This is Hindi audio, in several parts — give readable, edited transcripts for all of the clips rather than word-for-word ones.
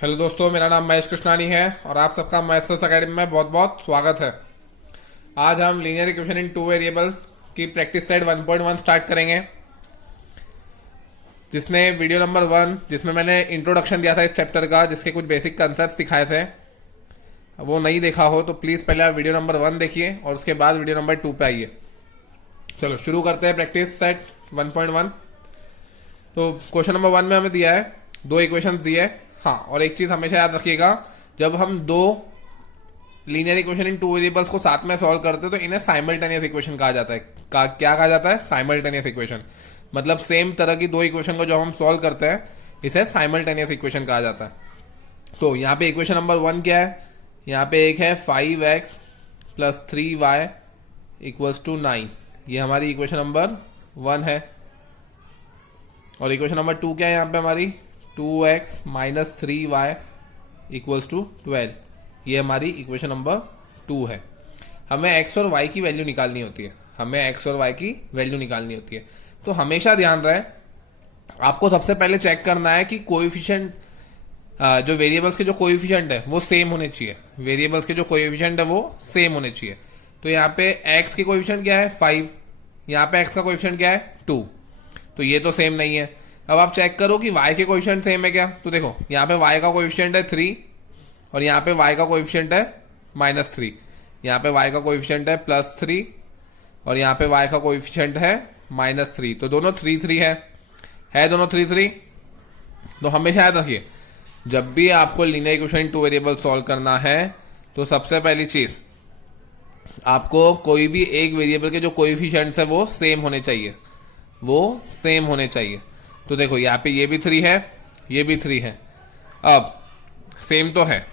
हेलो दोस्तों, मेरा नाम महेश कृष्णानी है और आप सबका मैथ्स अकेडमी में बहुत बहुत स्वागत है। आज हम linear equation in two variable की प्रैक्टिस सेट 1.1 स्टार्ट करेंगे। जिसने वीडियो नंबर 1 जिसमें मैंने इंट्रोडक्शन दिया था इस चैप्टर का, जिसके कुछ बेसिक कंसेप्ट सिखाए थे, वो नहीं देखा हो तो प्लीज पहले आप वीडियो नंबर 1 देखिए और उसके बाद वीडियो नंबर 2 पे आइए। चलो शुरू करते हैं प्रैक्टिस सेट 1.1। तो क्वेश्चन नंबर 1 में हमें दिया है दो इक्वेशन दिए। हाँ, और एक चीज हमेशा याद रखिएगा, जब हम दो linear equation in two variables को साथ में सॉल्व करते हैं तो इन्हें साइमल्टेनियस इक्वेशन कहा जाता है। क्या कहा जाता है? Simultaneous equation. मतलब सेम तरह की दो इक्वेशन को जब हम सॉल्व करते हैं इसे साइमल्टेनियस इक्वेशन कहा जाता है। तो यहाँ पे इक्वेशन नंबर 1 क्या है? यहाँ पे एक है 5x plus 3y equals to 9। ये हमारी इक्वेशन नंबर 1 है। और इक्वेशन नंबर 2 क्या है? यहाँ पे हमारी 2x minus 3y equals to 12। ये हमारी इक्वेशन नंबर 2 है। हमें x और y की वैल्यू निकालनी होती है। तो हमेशा ध्यान रहे, आपको सबसे पहले चेक करना है कि कोएफिशिएंट, जो वेरिएबल्स के जो कोएफिशिएंट है वो सेम होने चाहिए। तो यहाँ पे x की कोएफिशिएंट क्या है? 5। यहाँ पे x का कोएफिशिएंट क्या है? 2। तो ये तो सेम नहीं है। अब आप चेक करो कि y के कोएफिशिएंट सेम है क्या। तो देखो, यहाँ पे y का कोएफिशिएंट है 3 और यहाँ पे y का कोएफिशिएंट है -3। यहाँ पे y का कोएफिशिएंट है +3 और यहाँ पे y का कोएफिशिएंट है -3। तो दोनों 3 है दोनों 3। तो हमेशा याद रखिए, जब भी आपको linear equation two variable solve करना है तो सबसे पहली चीज, आपको कोई भी एक वेरिएबल के जो कोएफिशिएंट्स है वो सेम होने चाहिए। तो देखो, यहाँ पे ये भी 3 है, ये भी 3 है। अब सेम तो है।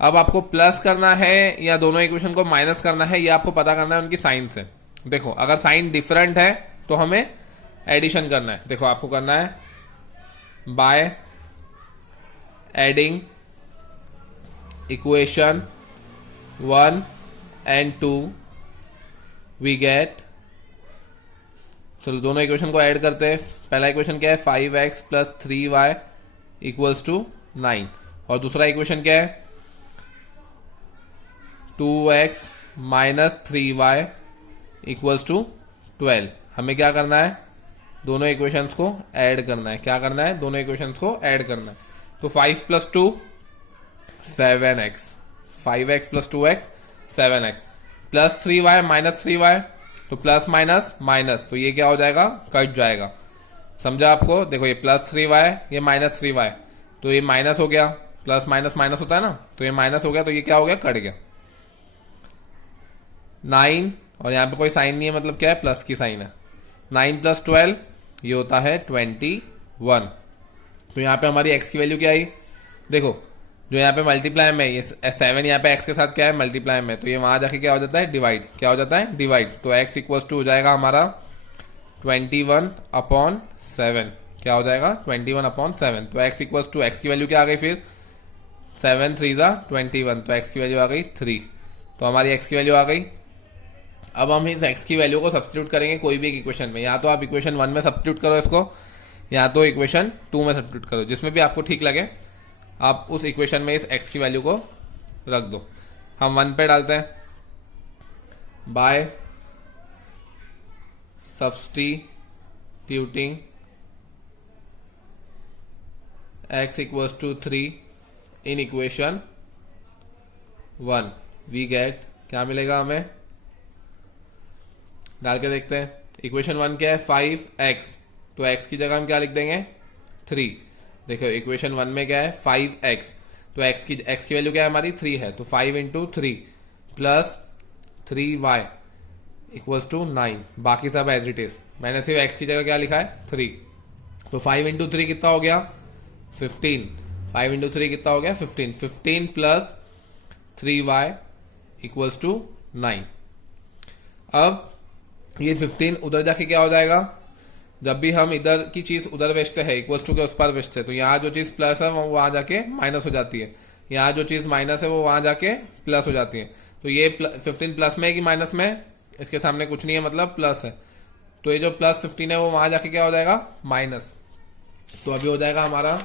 अब आपको प्लस करना है या दोनों इक्वेशन को माइनस करना है, ये आपको पता करना है उनकी साइन से। देखो, अगर साइन डिफरेंट है तो हमें एडिशन करना है। देखो, आपको करना है by adding equation 1 and 2 we get. चलो दोनों इक्वेशन को ऐड करते हैं। पहला इक्वेशन क्या है? 5x plus 3y equals to 9। और दूसरा इक्वेशन क्या है? 2x minus 3y equals to 12। हमें क्या करना है? दोनों इक्वेशंस को ऐड करना है। तो 5 plus 2 7x, 5x plus 2x 7x plus 3y minus 3y, तो प्लस माइनस माइनस, तो ये क्या हो जाएगा? कट जाएगा। समझा आपको? देखो, ये प्लस 3y, ये माइनस 3y, तो ये माइनस हो गया। प्लस माइनस माइनस होता है ना, तो ये माइनस हो गया, तो ये क्या हो गया? कट गया। 9, और यहाँ पे कोई साइन नहीं है, मतलब क्या है? प्लस की साइन है। 9 प्लस 12 ये होता है 21। तो यहाँ पे हमारी x की वैल्यू क्या आई? देखो, जो यहाँ पे मल्टीप्लाई में, ये 7 यहाँ पे x के साथ क्या है? मल्टीप्लाई में, तो ये वहां जाके क्या हो जाता है? डिवाइड। तो x इक्वल्स टू हो जाएगा हमारा 21/7। क्या हो जाएगा? 21/7। तो x इक्वल्स टू, x की वैल्यू क्या आ गई फिर? 7 3 21, तो x की वैल्यू आ गई 3। तो हमारी x की वैल्यू आ गई। अब हम इस x की वैल्यू को सब्स्टिट्यूट करेंगे कोई भी एक इक्वेशन में। या तो आप इक्वेशन 1 में सब्स्टिट्यूट करो इसको, या तो इक्वेशन 2 में सब्स्टिट्यूट करो, जिसमें भी आपको ठीक लगे आप उस इक्वेशन में इस x की वैल्यू को रख दो। हम 1 पे डालते हैं, by substituting x equals to 3 in equation 1 we get. क्या मिलेगा हमें? डाल के देखते हैं। इक्वेशन 1 क्या है? 5x, तो x की जगह हम क्या लिख देंगे? 3। देखो, इक्वेशन 1 में क्या है? 5x, तो x की वैल्यू क्या है हमारी? 3 है, तो 5 into 3 plus 3y equals to 9। बाकी सब एज इट इज, मैंने सिर्फ x की जगह क्या लिखा है? 3। तो 5 इंटू 3 कितना हो गया? 15। 5 इंटू 3 कितना हो गया? 15। 15 प्लस 3y इक्वल्स टू 9। अब ये 15 उधर जाके क्या हो जाएगा? जब भी हम इधर की चीज उधर बेचते हैं, इक्वल्स टू के उस पर बेचते हैं, तो यहाँ जो चीज प्लस है वो वहां जाके माइनस हो जाती है। यहाँ जो चीज माइनस है वो वहां जाके प्लस हो जाती है। तो ये 15 प्लस में है कि माइनस में? इसके सामने कुछ नहीं है, मतलब प्लस है। तो ये जो प्लस 15 है वो वहां जाके क्या हो जाएगा? माइनस। तो अभी हो जाएगा हमारा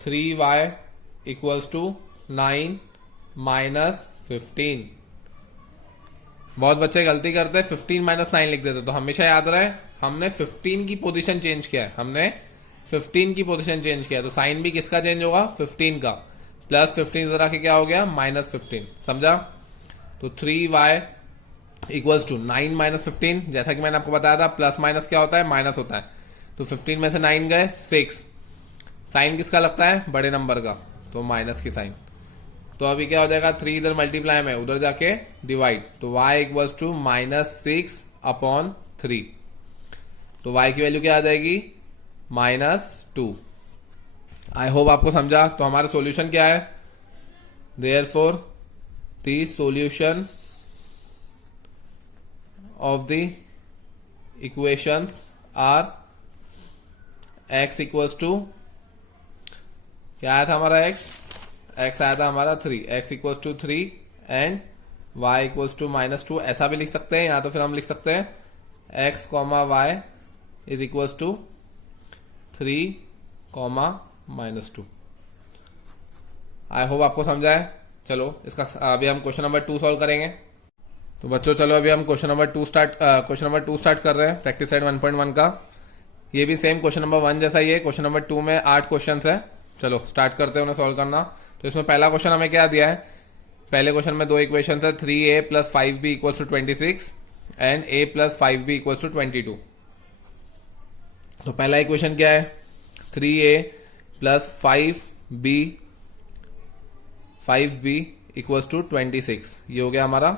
3y इक्वल्स टू 9 माइनस 15। बहुत बच्चे गलती करते हैं 15 माइनस 9 लिख देते, तो हमेशा याद रहे हमने 15 की पोजीशन चेंज किया है, हमने 15 की पोजीशन चेंज किया, तो साइन भी किसका चेंज होगा, 15 का। प्लस 15 इधर आके क्या हो गया, माइनस 15, समझा। तो 3y इक्वल्स टू 9 माइनस 15, जैसा कि मैंने आपको बताया था प्लस माइनस क्या होता है, माइनस होता है। तो 15 में से 9 गए 6, साइन किसका लगता है, बड़े नंबर का, तो माइनस की साइन। तो अभी क्या हो जाएगा, 3 इधर मल्टीप्लाई में, उधर जाके डिवाइड, तो y इक्वल्स टू -6/3। तो y की वैल्यू क्या आ जाएगी, -2। आई होप आपको समझा। तो हमारा सॉल्यूशन क्या है, therefore the solution of the equations are x equals to, क्या आया था हमारा x आया था हमारा 3, x equals to 3 and y equals to -2। ऐसा भी लिख सकते हैं, या तो फिर हम लिख सकते हैं x, y is equals to 3, -2। I hope आपको समझा है। चलो इसका अभी हम क्वेश्चन नंबर 2 सॉल्व करेंगे। तो बच्चों चलो अभी हम क्वेश्चन नंबर 2 स्टार्ट कर रहे हैं, प्रैक्टिस सेट 1.1 का। ये भी सेम क्वेश्चन नंबर 1 जैसा ही है। क्वेश्चन नंबर 2 में 8 क्वेश्चन है। चलो स्टार्ट करते हैं उन्हें सॉल्व करना। तो इसमें पहला क्वेश्चन हमें क्या दिया है, पहले क्वेश्चन में 2 इक्वेशन है, 3a + 5b equals to 26 and a + 5b equals to 22। तो पहला इक्वेशन क्या है, 3a + 5b इक्वल्स टू 26, ये हो गया हमारा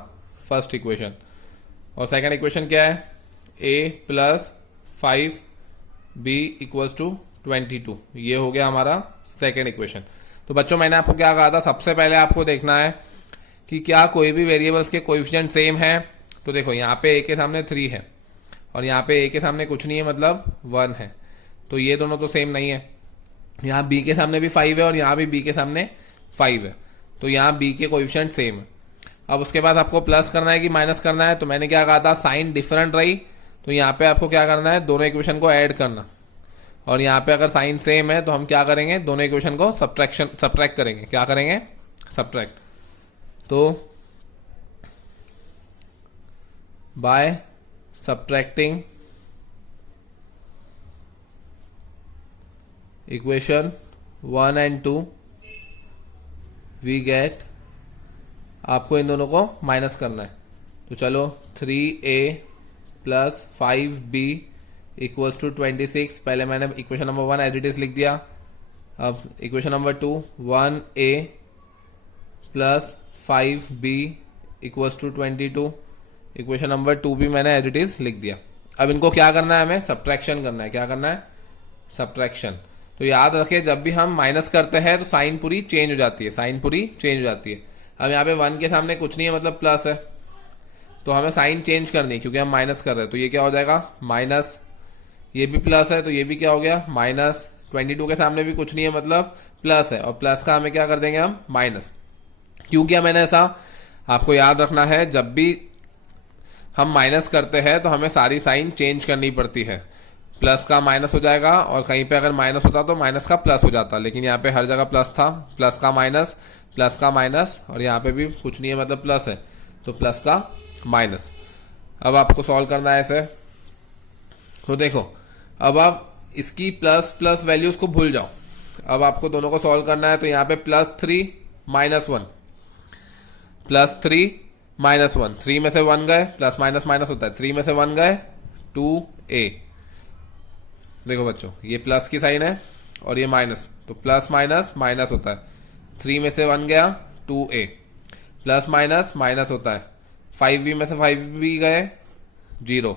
फर्स्ट इक्वेशन। और सेकंड इक्वेशन क्या है, a + 5b इक्वल्स टू 22, ये हो गया हमारा सेकंड इक्वेशन। तो बच्चों मैंने आपको क्या कहा था, सबसे पहले आपको देखना है कि क्या कोई भी वेरिएबल्स के कोएफिशिएंट सेम है। तो देखो यहाँ पे a के सामने 3 है और यहाँ पे a के सामने कुछ नहीं है, मतलब 1 है, तो ये दोनों तो सेम नहीं है। यहाँ b के सामने भी 5 है और यहाँ भी b के सामने 5 है, तो यहाँ b के कोएफिशिएंट सेम है। अब उसके बाद आपको प्लस करना है कि माइनस करना है। तो मैंने क्या कहा था, साइन डिफरेंट रही तो यहाँ पे आपको क्या करना है, दोनों इक्वेशन को ऐड करना। और यहाँ पे अगर साइन सेम है तो हम क्या करेंगे, दोनों इक्वेशन को सब्ट्रैक्ट करेंगे। क्या करेंगे, सब्ट्रैक्ट। तो by subtracting equation 1 and 2 we get, आपको इन दोनों को माइनस करना है। तो चलो 3a + 5b इक्वल्स टू 26, पहले मैंने equation number 1 as it is लिख दिया। अब equation number 2, 1a + 5b equals to 22, equation number 2 भी मैंने एज इट इज लिख दिया। अब इनको क्या करना है, हमें सब्ट्रैक्शन करना है। क्या करना है, सब्ट्रैक्शन। तो याद रखिए जब भी हम माइनस करते हैं तो साइन पूरी चेंज हो जाती है, साइन पूरी चेंज हो जाती है। अब यहाँ पे 1 के सामने कुछ नहीं है, मतलब प्लस है, तो हमें साइन चेंज करनी है क्योंकि हम माइनस कर रहे हैं। तो ये क्या हो जाएगा, माइनस, ये भी प्लस है तो ये भी क्या हो गया, माइनस। 22 के सामने भी कुछ नहीं है, मतलब प्लस है, और प्लस का हमें क्या कर देंगे हम, माइनस। क्यों किया मैंने ऐसा, आपको याद रखना है जब भी हम माइनस करते हैं तो हमें सारी साइन चेंज करनी पड़ती है। प्लस का माइनस हो जाएगा और कहीं पे अगर माइनस होता तो माइनस का प्लस हो जाता, लेकिन यहाँ पे हर जगह प्लस था, प्लस का माइनस, प्लस का माइनस, और यहाँ पे भी कुछ नहीं है मतलब प्लस है, तो प्लस का माइनस। अब आपको सॉल्व करना है ऐसे। तो देखो अब आप इसकी प्लस प्लस वैल्यूज को भूल जाओ। अब आपको दोनों को सॉल्व करना है। तो यहाँ पे +3 -1, +3 -1, 3 में से 1 गए, प्लस माइनस माइनस होता है, 3 में से 1 गए 2a। देखो बच्चों ये प्लस की साइन है और ये माइनस, तो प्लस माइनस माइनस होता है, 3 में से 1 गया 2a, प्लस माइनस माइनस होता है, 5b में से 5b गए 0,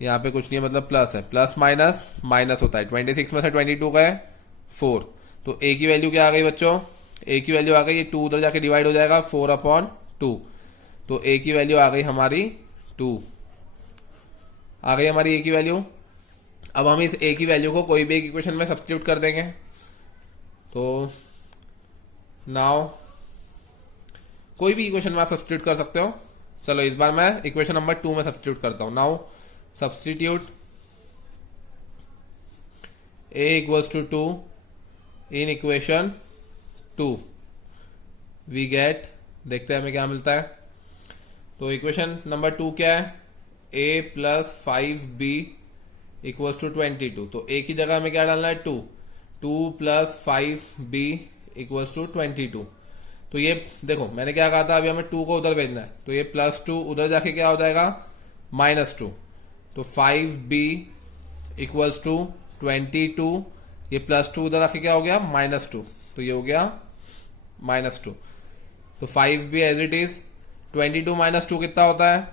यहाँ पे कुछ नहीं है मतलब प्लस है, प्लस माइनस माइनस होता है, 26 में से 22 गए 4, तो a की वैल्यू क्या आ गई बच्चों, a की वैल्यू आ गई, ये 2 उधर जाके डिवाइड हो जाएगा 4/2, तो a की वैल्यू आ गई हमारी 2, आ गई हमारी a की वैल्यू। अब हम इस a की वैल्यू को कोई भी एक इक्वेशन में सब्स्टिट्यूट कर देंगे। तो नाउ कोई भी इक्वेशन में आप सब्स्टिट्यूट कर सकते हो। चलो इस बार मैं इक्वेशन नंबर 2 में सब्स्टिट्यूट करता हूं। Now substitute a equals to 2 in equation 2 we get, देखते हैं हमें क्या मिलता है। तो इक्वेशन नंबर 2 क्या है, a plus 5b equals to 22। तो a की जगह हमें क्या डालना है, 2 प्लस 5b इक्वल्स टू 22। तो ये देखो मैंने क्या कहा था, अभी हमें 2 को उधर भेजना है, तो ये +2 उधर जाके क्या हो जाएगा, -2। तो 5b इक्वल्स टू 22, ये +2 उधर आके क्या हो गया, -2, तो ये हो गया -2। तो 5b एज इट इज, 22 - 2 कितना होता है,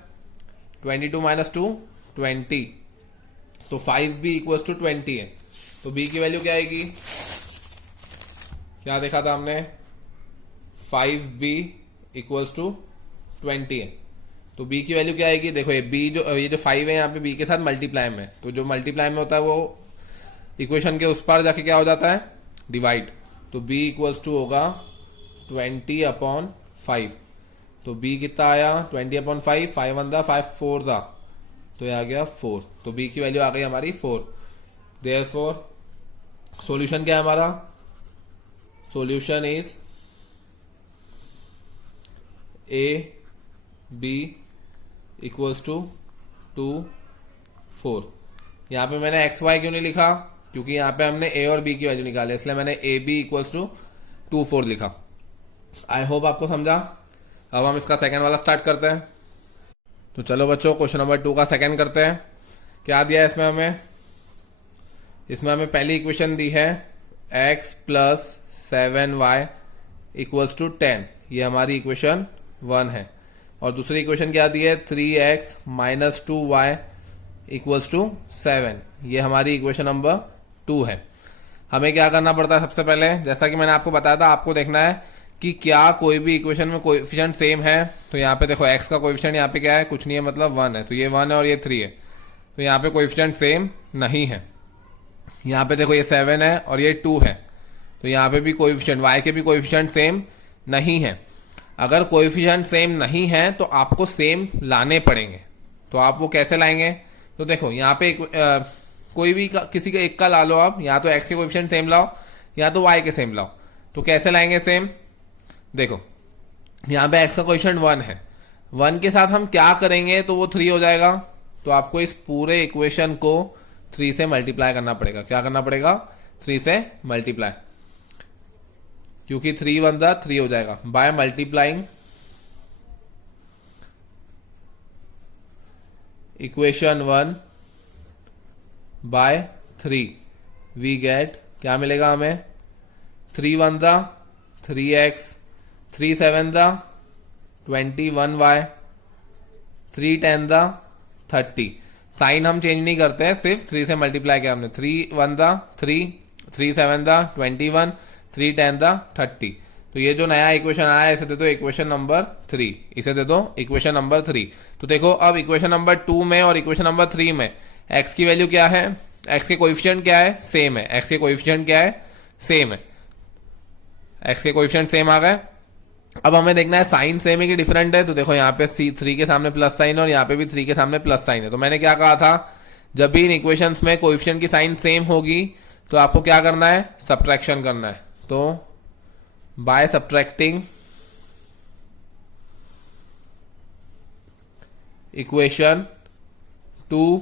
22 - 2 20। तो 5b इक्वल्स टू 20 है। तो b की वैल्यू क्या आएगी, क्या देखा था हमने, 5b इक्वल्स टू 20 है। तो b की वैल्यू क्या आएगी, देखो ये b ये जो 5 है यहाँ पे b के साथ मल्टीप्लाई में, तो जो मल्टीप्लाई में होता है वो इक्वेशन के उस पार जाके क्या हो जाता है, डिवाइड। तो b इक्वल्स टू होगा 20/5। तो b कितना आया, 20/5, 5 1 दा 5 4 दा, तो ये आ गया 4। तो b की वैल्यू आ गई हमारी 4। देयरफॉर सॉल्यूशन क्या है हमारा, solution is a b equals to 2 4। यहां पे मैंने एक्स वाई क्यों नहीं लिखा, क्योंकि यहां पे हमने a और b की वैल्यू निकाली, इसलिए मैंने a b इक्वल्स टू 2 4 लिखा। आई होप आपको समझा। अब हम इसका सेकंड वाला स्टार्ट करते हैं। तो चलो बच्चों, क्वेश्चन नंबर 2 का सेकंड करते हैं। क्या दिया है इसमें हमें, इसमें हमें पहली इक्वेशन दी है x plus 7y equals to 10, ये हमारी इक्वेशन 1 है। और दूसरी इक्वेशन क्या दी है, 3x minus 2y equals to 7, ये हमारी इक्वेशन नंबर 2 है। हमें क्या करना पड़ता है, सबसे पहले जैसा कि मैंने आपको बताया था, आपको देखना है कि क्या कोई भी इक्वेशन में कोएफिशिएंट सेम है। तो यहाँ पे देखो x का कोएफिशिएंट यहाँ पे क्या है, कुछ नहीं है, मतलब 1 है, तो ये 1 है और ये 3 है, तो यहाँ पे कोएफिशिएंट सेम नहीं है। यहाँ पे देखो ये 7 है और ये 2 है, तो यहाँ पे भी कोएफिशिएंट y के भी कोएफिशिएंट सेम नहीं है। अगर कोएफिशिएंट सेम नहीं है तो आपको सेम लाने पड़ेंगे। तो आप वो कैसे लाएंगे, तो देखो यहाँ पे कोई भी किसी का एक का ला लो आप, या तो x के कोएफिशिएंट सेम लाओ या तो y के सेम लाओ। तो कैसे लाएंगे सेम, देखो यहाँ पे x का कोएफिशिएंट 1 है, 1 के साथ हम क्या करेंगे तो वो 3 हो जाएगा। तो आपको इस पूरे इक्वेशन को 3 से मल्टीप्लाई करना पड़ेगा। क्या करना पड़ेगा, 3 से मल्टीप्लाई, क्योंकि 3 1 दा 3 हो जाएगा। By multiplying equation 1 by 3 we get, क्या मिलेगा हमें, 3 1 दा 3x, 3 7 दा 21y, 3 10 दा 30। साइन हम चेंज नहीं करते हैं, सिर्फ 3 से मल्टीप्लाई किया हमने। 3 1 दा 3, 3 7 दा 21, 3 10 दा 30। तो ये जो नया इक्वेशन आया है इसे दे दो इक्वेशन नंबर 3, इसे दे दो इक्वेशन नंबर 3। तो देखो अब इक्वेशन नंबर 2 में और इक्वेशन नंबर 3 में x की वैल्यू क्या है, x के कोएफिशिएंट क्या है, सेम है। x के कोएफिशिएंट क्या है, सेम है। x के कोएफिशिएंट सेम आ गए। अब हमें देखना है साइन सेम है कि डिफरेंट है। तो देखो यहाँ पे 3 के सामने प्लस साइन और यहाँ पे भी 3 के सामने प्लस साइन है। तो मैंने क्या कहा था, जब भी इन इक्वेशंस में कोएफिशिएंट की साइन सेम होगी तो आपको क्या करना है, सब्ट्रैक्शन करना है। तो by subtracting equation 2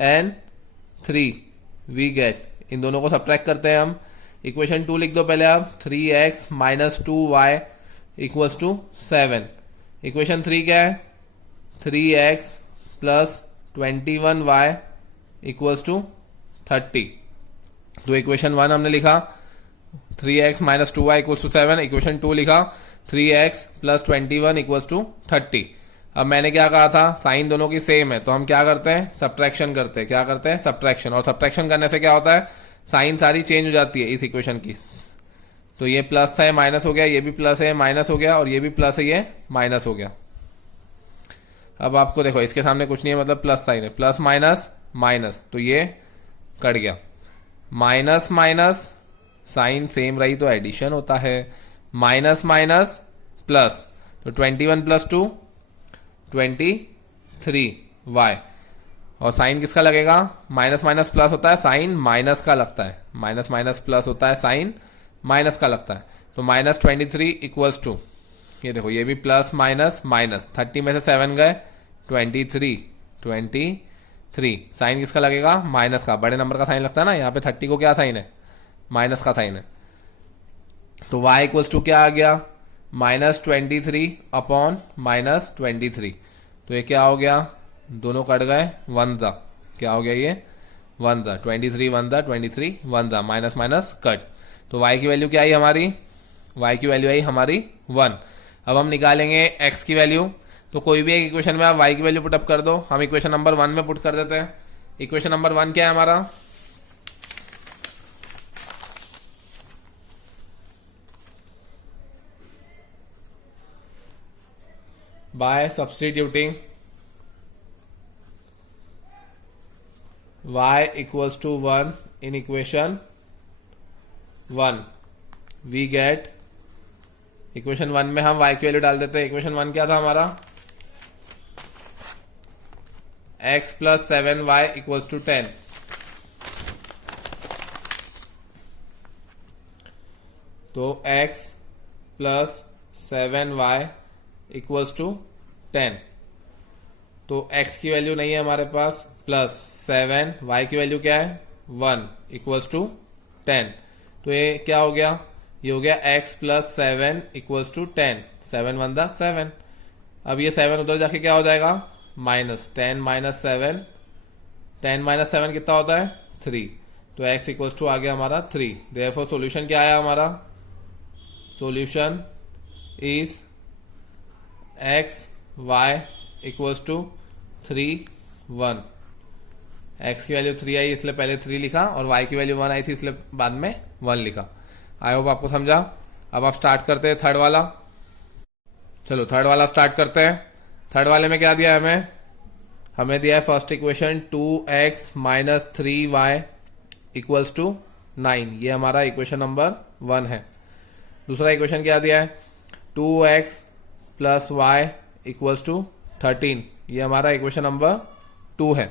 and 3 we get, इन दोनों को सब्ट्रैक्ट करते हैं हम। इक्वेशन 2 लिख दो पहले आप, 3x minus 2y equals to 7। Equation 3 क्या है, 3x plus 21y equals to 30। तो इक्वेशन 1 हमने लिखा 3x minus 2y equals to 7, equation 2 लिखा 3x प्लस 21 इक्वल्स टू 30। अब मैंने क्या कहा था, साइन दोनों की सेम है, तो हम क्या करते हैं, सब्ट्रैक्शन करते हैं। क्या करते हैं, सब्ट्रैक्शन। और सब्ट्रैक्शन करने से क्या होता है, साइन सारी चेंज हो जाती है इस इक्वेशन की। तो ये प्लस था, ये माइनस हो गया, ये भी प्लस है माइनस हो गया, और ये भी प्लस है ये माइनस हो गया। अब आपको देखो इसके सामने कुछ नहीं है, मतलब प्लस साइन है, प्लस माइनस माइनस, तो ये कट गया। माइनस माइनस साइन सेम रही तो एडिशन होता है, माइनस माइनस प्लस, तो 21 प्लस 2 23y। और साइन किसका लगेगा, माइनस माइनस प्लस होता है, साइन माइनस का लगता है, माइनस माइनस प्लस होता है, साइन माइनस का लगता है। तो -23 इक्वल्स टू, ये देखो ये भी प्लस माइनस माइनस, 30 में से 7 गए, 23 साइन किसका लगेगा, माइनस का, बड़े नंबर का साइन लगता है ना, यहाँ पे 30 को क्या साइन है, माइनस का साइन है। तो y इक्वल्स टू क्या आ गया, -23 अपॉन -23। तो ये क्या हो गया, दोनों कट गए, 1 जा, क्या हो गया ये 1 जा, 23 1 जा, 23 1 जा, माइनस माइनस कट। तो y की वैल्यू क्या आई हमारी, y की वैल्यू आई हमारी 1। अब हम निकालेंगे x की वैल्यू। तो कोई भी एक इक्वेशन में आप y की वैल्यू पुटअप कर दो। हम इक्वेशन नंबर 1 में पुट कर देते हैं। इक्वेशन नंबर 1 क्या है हमारा, by substituting y equals to 1 in equation 1 we get, equation 1 में हम y की वैल्यू डाल देते हैं। इक्वेशन 1 क्या था हमारा, x plus 7y equals to 10। तो x plus 7y equals to 10। तो x की वैल्यू नहीं है हमारे पास, प्लस 7, y की वैल्यू क्या है 1 इक्वल्स टू 10। तो ये क्या हो गया, ये हो गया x प्लस 7 इक्वल्स टू 10, 7 1 दा 7। अब ये 7 उधर जाके क्या हो जाएगा, -10 माइनस 7, 10 माइनस 7 कितना होता है 3। तो x इक्वल्स टू आ गया हमारा 3। देयरफॉर सॉल्यूशन क्या आया हमारा, solution is x y equals to 3 1। x की वैल्यू 3 आई इसलिए पहले 3 लिखा, और y की वैल्यू 1 आई थी इसलिए बाद में 1 लिखा। आई होप आपको समझा। अब आप स्टार्ट करते हैं थर्ड वाला। चलो थर्ड वाला स्टार्ट करते हैं। थर्ड वाले में क्या दिया है हमें दिया है first equation 2x minus 3y equals to 9। ये हमारा इक्वेशन नंबर 1 है। दूसरा इक्वेशन क्या दिया है, 2x plus y equals to 13। ये हमारा इक्वेशन नंबर 2 है।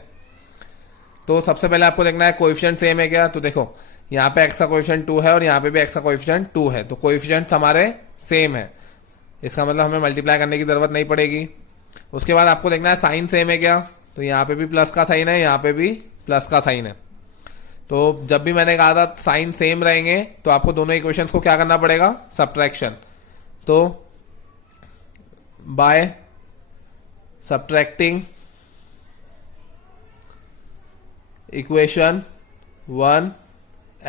तो सबसे पहले आपको देखना है कोएफिशिएंट सेम है क्या। तो देखो यहाँ पे x का कोएफिशिएंट 2 है और यहाँ पे भी x का कोएफिशिएंट 2 है, तो कोएफिशिएंट हमारे सेम है। इसका मतलब हमें मल्टीप्लाई करने की जरूरत नहीं पड़ेगी। उसके बाद आपको देखना है साइन सेम है क्या। तो यहाँ पे भी प्लस का साइन है, यहाँ पे भी प्लस का साइन है। तो जब भी मैंने कहा था साइन सेम रहेंगे तो आपको दोनों इक्वेशंस को क्या करना पड़ेगा, सब्ट्रैक्शन। तो by subtracting equation 1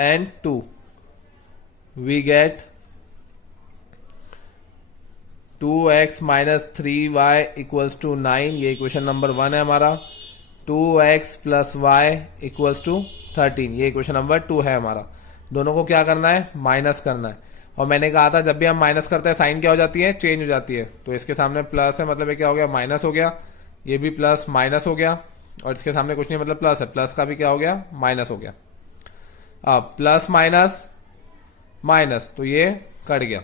and 2 we get 2x minus 3y equals to 9। ये इक्वेशन नंबर 1 है हमारा। 2x plus y equals to 13। ये इक्वेशन नंबर 2 है हमारा। दोनों को क्या करना है, माइनस करना है। और मैंने कहा था जब भी हम माइनस करते हैं साइन क्या हो जाती है, चेंज हो जाती है। तो इसके सामने प्लस है मतलब ये क्या हो गया, माइनस हो गया। ये भी प्लस माइनस हो गया, और इसके सामने कुछ नहीं मतलब प्लस है, प्लस का भी क्या हो गया, माइनस हो गया। अब प्लस माइनस माइनस, तो ये कट गया,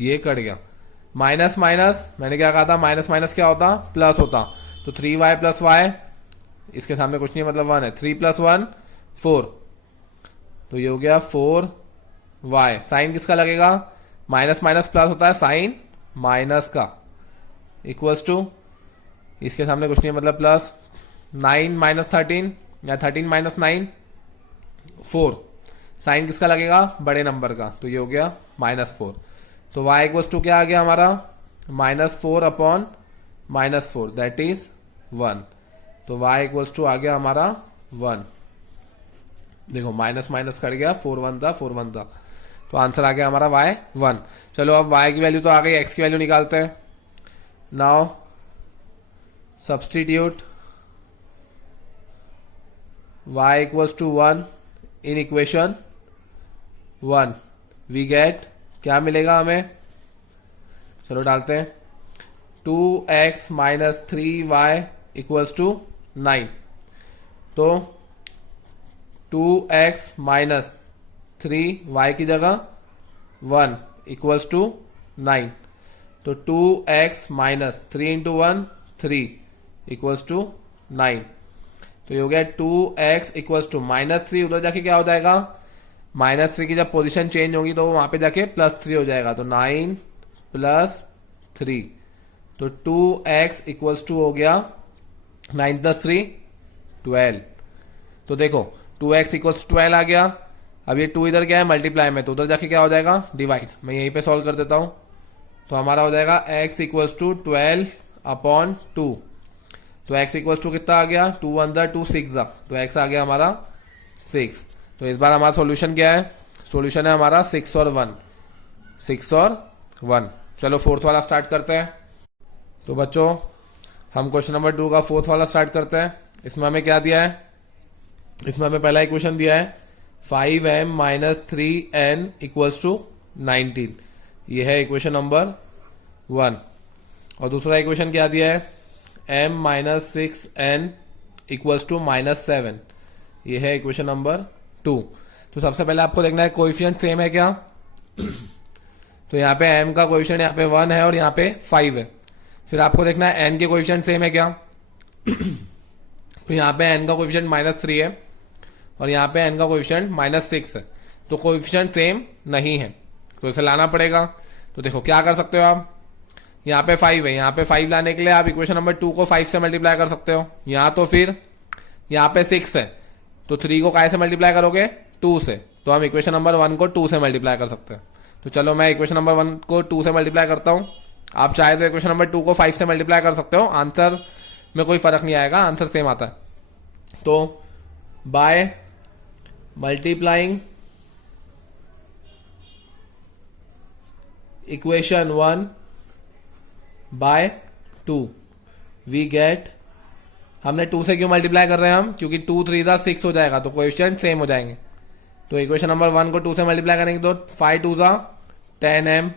ये कट गया। माइनस माइनस, मैंने क्या कहा था, माइनस माइनस क्या होता, प्लस होता। तो 3y प्लस y, इसके सामने कुछ नहीं मतलब 1 है। 3 प्लस 1 4, तो ये हो गया 4y। साइन किसका लगेगा, माइनस माइनस प्लस होता है, साइन माइनस का, इक्वल्स टू, इसके सामने कुछ नहीं मतलब प्लस 9 माइनस 13 या 13 माइनस 9 4। साइन किसका लगेगा, बड़े नंबर का, तो ये हो गया -4। तो y इक्वल्स टू क्या आ गया हमारा, -4 अपॉन -4 दैट इज 1। तो y इक्वल्स टू आ गया हमारा 1। देखो माइनस माइनस कट गया, 4 1 था 4 1 था, तो आंसर आ गया हमारा y 1। चलो अब y की वैल्यू तो आ गई, x की वैल्यू निकालते हैं। Now substitute y equals to 1 in equation 1 we get, क्या मिलेगा हमें, चलो डालते हैं। 2x minus 3y equals to 9। तो 2x माइनस 3y की जगह 1 इक्वल्स टू 9। तो 2x minus 3 into 1 3 equals to 9। तो ये हो गया 2x इक्वल्स टू -3, उधर जाके क्या हो जाएगा, -3 की जब पोजीशन चेंज होगी तो वहां पे जाके +3 हो जाएगा, तो 9 + 3, तो 2x इक्वल्स टू हो गया 9 + 3 12। तो देखो 2x इक्वल्स 12 आ गया। अब ये 2 इधर क्या है, मल्टीप्लाई में, तो उधर जाके क्या हो जाएगा, डिवाइड। मैं यहीं पे सॉल्व कर देता हूं, तो हमारा हो जाएगा x इक्वल्स टू 12/2। तो x इक्वल्स टू कितना आ गया, 2 1 2 6, तो x आ गया हमारा 6। तो इस बार हमारा सॉल्यूशन क्या है, सॉल्यूशन है हमारा 6 और 1, 6 और 1। चलो फोर्थ वाला स्टार्ट करते हैं। तो बच्चों हम क्वेश्चन नंबर 2 का फोर्थ वाला स्टार्ट करते हैं। इसमें हमें क्या दिया है, इसमें हमें पहला इक्वेशन दिया है 5m - 3n इक्वल्स टू 19, ये है इक्वेशन नंबर 1। और दूसरा इक्वेशन क्या दिया है, m - 6n इक्वल्स टू -7, ये है इक्वेशन नंबर 2। तो सबसे पहले आपको देखना है कोएफिशिएंट सेम है क्या। तो यहाँ पे m का कोएफिशिएंट यहाँ पे 1 है और यहाँ पे 5 है। फिर आपको देखना है n के कोएफिशिएंट सेम है क्या। तो यहाँ पे n का कोएफिशिएंट -3 है और यहाँ पे n का कोएफिशिएंट -6 है, तो कोएफिशिएंट सेम नहीं है, तो इसे लाना पड़ेगा। तो देखो क्या कर सकते हो आप, यहाँ पे 5 है, यहाँ पे 5 लाने के लिए आप इक्वेशन नंबर 2 को 5 से मल्टीप्लाई कर सकते हो। यहाँ तो फिर यहाँ पे 6 है, तो 3 को काय से मल्टीप्लाई करोगे, 2 से, तो हम इक्वेशन नंबर 1 को 2 से मल्टीप्लाई कर सकते हैं। तो चलो मैं इक्वेशन नंबर 1 को 2 से मल्टीप्लाई करता हूँ। आप चाहे तो इक्वेशन नंबर 2 को 5 से मल्टीप्लाई कर सकते हो, आंसर में कोई फर्क नहीं आएगा, आंसर सेम आता है। तो by multiplying equation 1 by 2 we get, हमने 2 से क्यों मल्टीप्लाई कर रहे हैं हम, क्योंकि 2 3 6 हो जाएगा, तो कोएफिशिएंट सेम हो जाएंगे। तो इक्वेशन नंबर 1 को 2 से मल्टीप्लाई करेंगे तो 5 2 10m,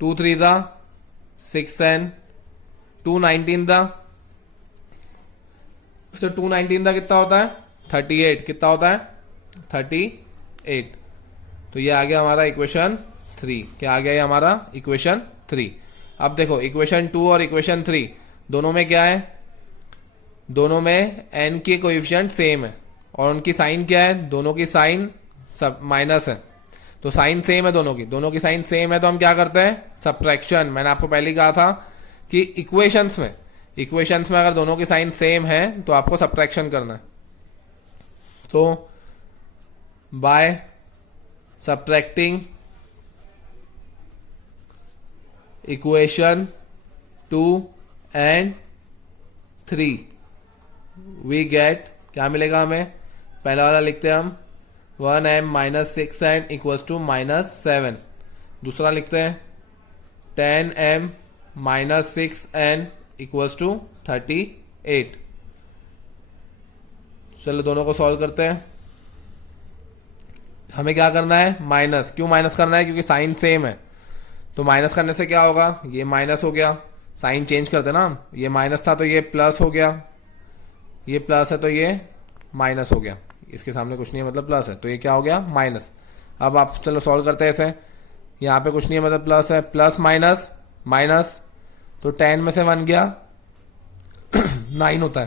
2 3 6n, 2 19 तो 2 19 कितना होता है, 38, कितना होता है 38। तो ये आ गया हमारा इक्वेशन 3। क्या आ गया ये हमारा इक्वेशन 3। अब देखो इक्वेशन 2 और इक्वेशन 3 दोनों में क्या है, दोनों में n के कोएफिशिएंट सेम है और उनकी साइन क्या है, दोनों की साइन सब माइनस है, तो साइन सेम है दोनों की साइन सेम है, तो हम क्या करते हैं, सब्ट्रैक्शन। मैंने आपको पहले ही कहा था कि इक्वेशंस में अगर दोनों की साइन सेम है तो आपको सब्ट्रैक्शन करना है। तो by subtracting equation 2 and 3 we get, क्या मिलेगा हमें, पहला वाला लिखते हैं हम 1m - 6n इक्वल्स टू -7। दूसरा लिखते हैं 10m - 6n इक्वल्स टू 38। चलो दोनों को सॉल्व करते हैं। हमें क्या करना है, माइनस। क्यों माइनस करना है, क्योंकि साइन सेम है, तो माइनस करने से क्या होगा, ये माइनस हो गया, साइन चेंज करते ना हम, ये माइनस था तो ये प्लस हो गया, ये प्लस है तो ये माइनस हो गया, इसके सामने कुछ नहीं है मतलब प्लस है, तो ये क्या हो गया माइनस। अब आप चलो सॉल्व करते हैं इसे, यहाँ पे कुछ नहीं है मतलब प्लस है, प्लस माइनस माइनस, तो 10 में से 1 गया 9 होता है,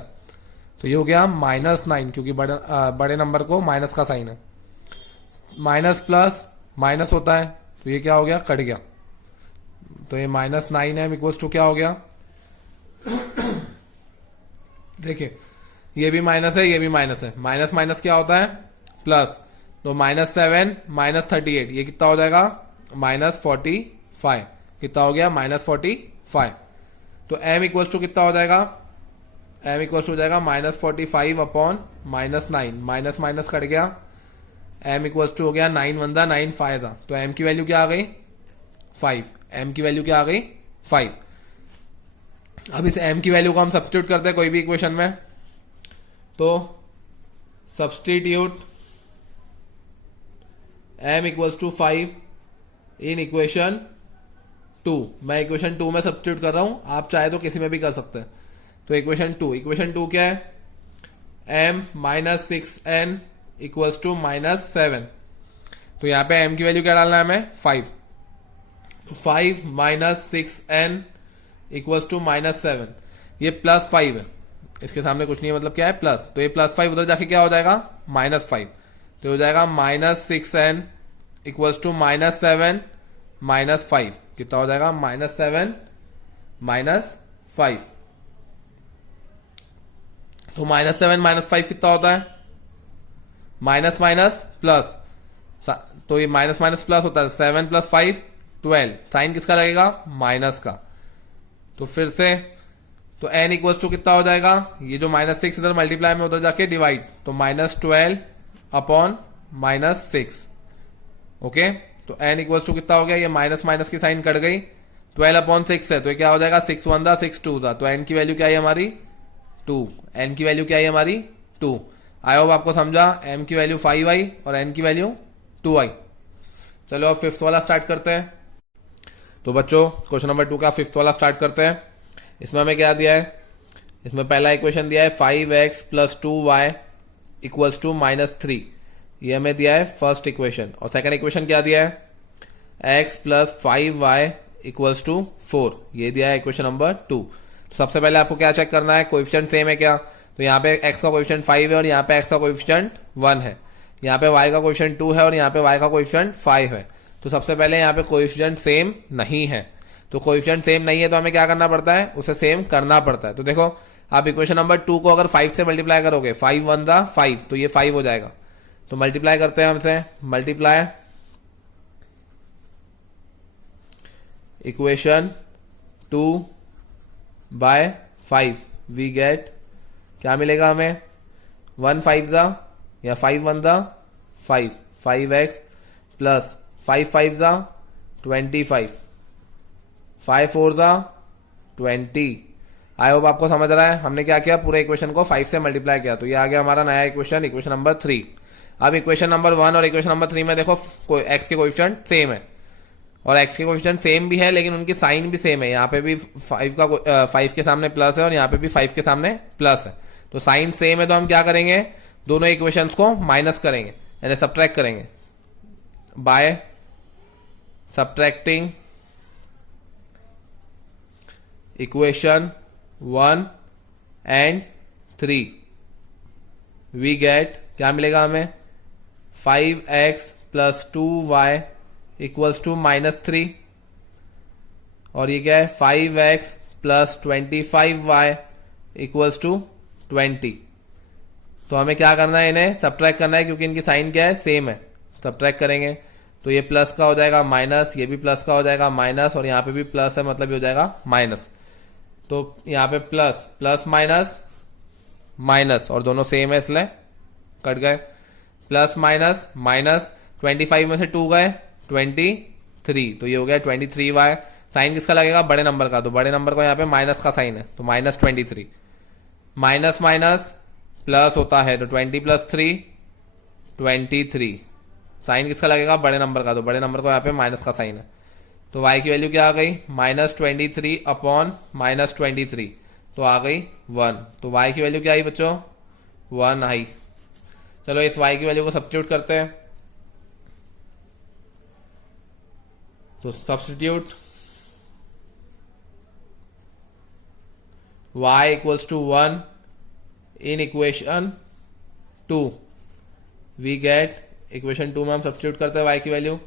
तो ये हो गया -9, क्योंकि बड़े नंबर को माइनस का साइन है। माइनस प्लस माइनस होता है, तो ये क्या हो गया, कट गया, तो ये -9m इक्वल्स टू क्या हो गया देखिए ये भी माइनस है, ये भी माइनस है, माइनस माइनस क्या होता है, प्लस, तो -7 - 38, ये कितना हो जाएगा -45, कितना हो गया -45। तो m इक्वल्स टू कितना हो जाएगा, m इक्वल्स टू हो जाएगा -45 अपॉन -9, माइनस माइनस कट गया, m इक्वल्स टू हो गया 9 1 9 5, तो m की वैल्यू क्या आ गई 5, m की वैल्यू क्या आ गई 5। अब इस m की वैल्यू को हम सब्स्टिट्यूट करते हैं कोई भी इक्वेशन में, तो substitute m equals to 5 in equation 2। मैं इक्वेशन 2 में सब्स्टिट्यूट कर रहा हूं, आप चाहे तो किसी में भी कर सकते हैं। तो इक्वेशन 2 क्या है, m - 6n इक्वल्स टू -7, तो यहां पे m की वैल्यू क्या डालना है हमें 5, तो 5 - 6n इक्वल्स टू -7, ये +5 है, इसके सामने कुछ नहीं है, मतलब क्या है प्लस, तो ये +5 उधर जाके क्या हो जाएगा -5, तो हो जाएगा -6n इक्वल्स टू -7 -5, कितना हो जाएगा -7 -5, तो -7 -5 कितना होता है, माइनस माइनस प्लस, तो ये माइनस माइनस प्लस होता है, 7 + 5 12, साइन किसका लगेगा माइनस का, तो फिर से तो n इक्वल्स टू कितना हो जाएगा, ये जो -6 इधर मल्टीप्लाई में उधर जाके डिवाइड, तो -12 अपॉन -6, ओके, तो n इक्वल्स टू कितना हो गया, ये माइनस माइनस की साइन कट गई, 12/6 है, तो ये क्या हो जाएगा 6 1 दा 6 2 दा, तो n की वैल्यू क्या है हमारी 2, n की वैल्यू क्या है हमारी 2। आई होप आपको समझा, m की वैल्यू 5 आई और n की वैल्यू 2 आई। चलो अब 5th वाला स्टार्ट करते हैं। तो बच्चों क्वेश्चन नंबर 2 का 5th वाला स्टार्ट करते हैं। इसमें हमें क्या दिया है, इसमें पहला इक्वेशन दिया है 5x + 2y इक्वल्स टू -3, ये हमें दिया है फर्स्ट इक्वेशन, और सेकंड इक्वेशन क्या दिया है x + 5y इक्वल्स टू 4, ये दिया है इक्वेशन नंबर 2। तो सबसे पहले आपको क्या चेक करना है, कोएफिशिएंट सेम है क्या, तो यहाँ पे x का कोएफिशिएंट 5 है और यहाँ पे x का कोएफिशिएंट 1 है, यहाँ पे y का कोएफिशिएंट 2 है और यहाँ पे y का कोएफिशिएंट 5 है। तो सबसे पहले यहाँ पे कोएफिशिएंट सेम नहीं है, तो कोएफिशिएंट सेम नहीं है तो हमें क्या करना पड़ता है, उसे सेम करना पड़ता है। तो देखो आप इक्वेशन नंबर 2 को अगर 5 से मल्टीप्लाई करोगे, 5 1 दा 5, तो ये 5 हो जाएगा, तो मल्टीप्लाई करते हैं हमसे, multiply equation 2 by 5, we get क्या मिलेगा हमें, 1 5 दा या 5 1 दा 5, 5x प्लस 5 5 दा 25, 5 4 दा 20। आई होप आपको समझ रहा है, हमने क्या किया पूरे इक्वेशन को 5 से मल्टीप्लाई किया, तो ये आ गया हमारा नया इक्वेशन, इक्वेशन नंबर 3। अब इक्वेशन नंबर 1 और इक्वेशन नंबर 3 में देखो x के कोएफिशिएंट सेम है और x के कोएफिशिएंट सेम भी है, लेकिन उनकी साइन भी सेम है, यहाँ पे भी 5 के सामने प्लस है और यहाँ पे भी 5 के सामने प्लस है, तो साइन सेम है, तो हम क्या करेंगे दोनों इक्वेशंस को माइनस करेंगे यानी सब्ट्रैक्ट करेंगे, by subtracting equation 1 and 3 we get क्या मिलेगा हमें, 5x + 2y इक्वल्स टू -3, और ये क्या है 5x + 25y इक्वल्स टू 20। तो हमें क्या करना है, इन्हें सब्ट्रैक्ट करना है क्योंकि इनकी साइन क्या है सेम है, सब्ट्रैक्ट करेंगे तो ये प्लस का हो जाएगा माइनस, ये भी प्लस का हो जाएगा माइनस, और यहाँ पे भी प्लस है मतलब ये हो जाएगा माइनस, तो यहाँ पे प्लस प्लस माइनस माइनस और दोनों सेम है इसलिए कट गए, प्लस माइनस माइनस, 25 में से 2 गए 23, तो ये हो गया 23y। साइन किसका लगेगा बड़े नंबर का, तो बड़े नंबर को यहाँ पे माइनस का साइन है, तो -23, माइनस माइनस प्लस होता है, तो 20 + 3 23, साइन किसका लगेगा बड़े नंबर का, तो बड़े नंबर को यहाँ पे माइनस का साइन है, तो y की वैल्यू क्या आ गई -23 अपॉन -23, तो आ गई 1, तो y की वैल्यू क्या आई बच्चों 1 आई। चलो इस y की वैल्यू को सब्स्टिट्यूट करते हैं, तो substitute y equals to 1 in equation 2, we get equation 2 में हम सब्स्टिट्यूट करते हैं y की वैल्यू,